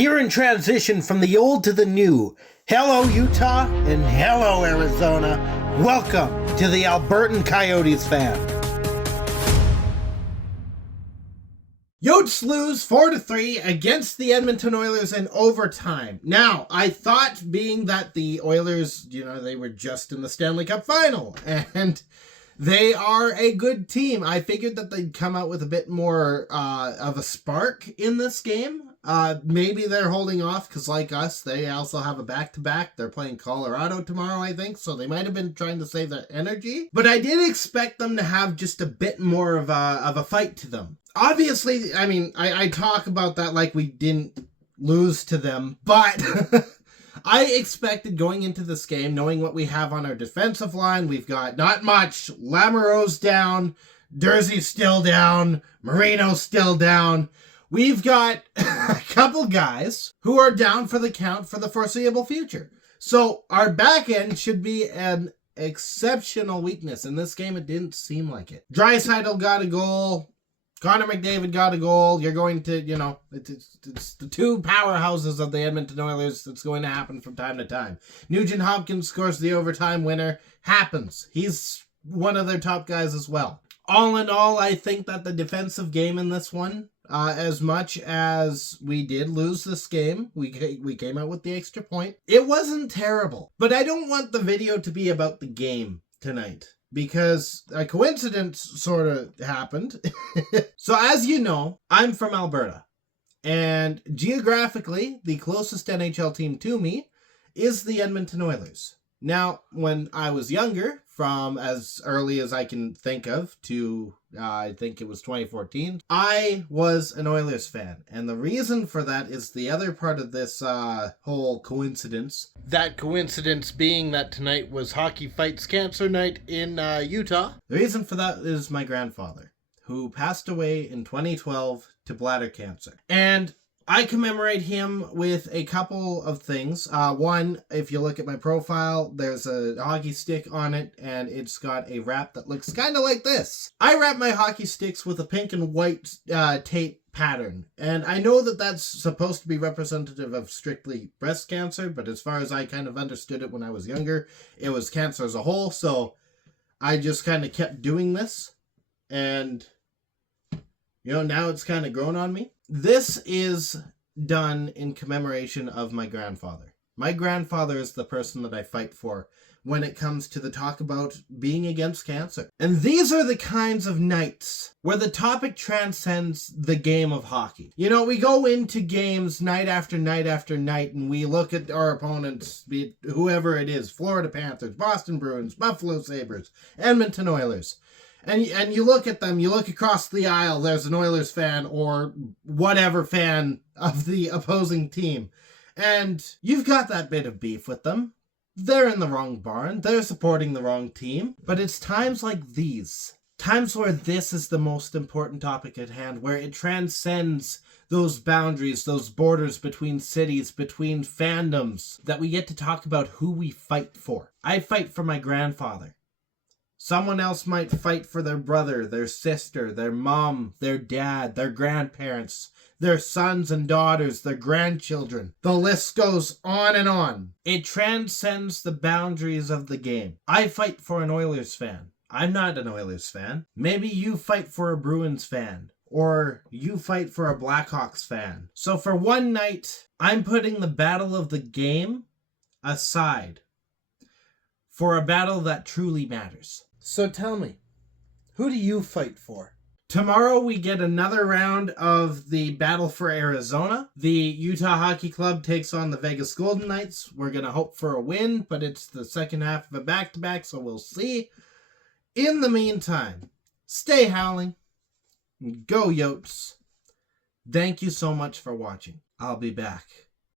Here in transition from the old to the new. Hello, Utah, and hello, Arizona. Welcome to the Albertan Coyotes Fan. YOTES lose 4-3 against the Edmonton Oilers in overtime. Now, I thought being that the Oilers, they were just in the Stanley Cup final, and they are a good team. I figured that they'd come out with a bit more of a spark in this game. Maybe they're holding off because, like us, they also have a back-to-back. They're playing Colorado tomorrow, I think, so they might have been trying to save their energy. But I did expect them to have just a bit more of a fight to them. Obviously, I talk about that like we didn't lose to them, but I expected going into this game, knowing what we have on our defensive line, we've got not much. Lamoureux's down, Durzi's still down, Marino's still down. We've got a couple guys who are down for the count for the foreseeable future. So our back end should be an exceptional weakness. In this game, it didn't seem like it. Draisaitl got a goal. Connor McDavid got a goal. You're going to, it's the two powerhouses of the Edmonton Oilers that's going to happen from time to time. Nugent Hopkins scores the overtime winner. Happens. He's one of their top guys as well. All in all, I think that the defensive game in this one, as much as we did lose this game, we came out with the extra point. It wasn't terrible. But I don't want the video to be about the game tonight, because a coincidence sort of happened. So as you know, I'm from Alberta. And geographically, the closest NHL team to me is the Edmonton Oilers. Now, when I was younger, from as early as I can think of to, I think it was 2014, I was an Oilers fan. And the reason for that is the other part of this whole coincidence. That coincidence being that tonight was Hockey Fights Cancer Night in Utah. The reason for that is my grandfather, who passed away in 2012 to bladder cancer. And I commemorate him with a couple of things. One, if you look at my profile, there's a hockey stick on it, and it's got a wrap that looks kind of like this. I wrap my hockey sticks with a pink and white tape pattern, and I know that that's supposed to be representative of strictly breast cancer, but as far as I kind of understood it when I was younger, it was cancer as a whole, so I just kind of kept doing this, and now it's kind of grown on me. This is done in commemoration of my grandfather. My grandfather is the person that I fight for when it comes to the talk about being against cancer. And these are the kinds of nights where the topic transcends the game of hockey. We go into games night after night after night, and we look at our opponents, be it whoever it is, Florida Panthers, Boston Bruins, Buffalo Sabres, Edmonton Oilers. And you look at them, you look across the aisle, there's an Oilers fan or whatever fan of the opposing team. And you've got that bit of beef with them. They're in the wrong barn. They're supporting the wrong team. But it's times like these, times where this is the most important topic at hand, where it transcends those boundaries, those borders between cities, between fandoms, that we get to talk about who we fight for. I fight for my grandfather. Someone else might fight for their brother, their sister, their mom, their dad, their grandparents, their sons and daughters, their grandchildren. The list goes on and on. It transcends the boundaries of the game. I fight for an Oilers fan. I'm not an Oilers fan. Maybe you fight for a Bruins fan, or you fight for a Blackhawks fan. So for one night, I'm putting the battle of the game aside for a battle that truly matters. So tell me, who do you fight for? Tomorrow we get another round of the Battle for Arizona. The Utah Hockey Club takes on the Vegas Golden Knights. We're going to hope for a win, but it's the second half of a back-to-back, so we'll see. In the meantime, stay howling. Go Yotes. Thank you so much for watching. I'll be back.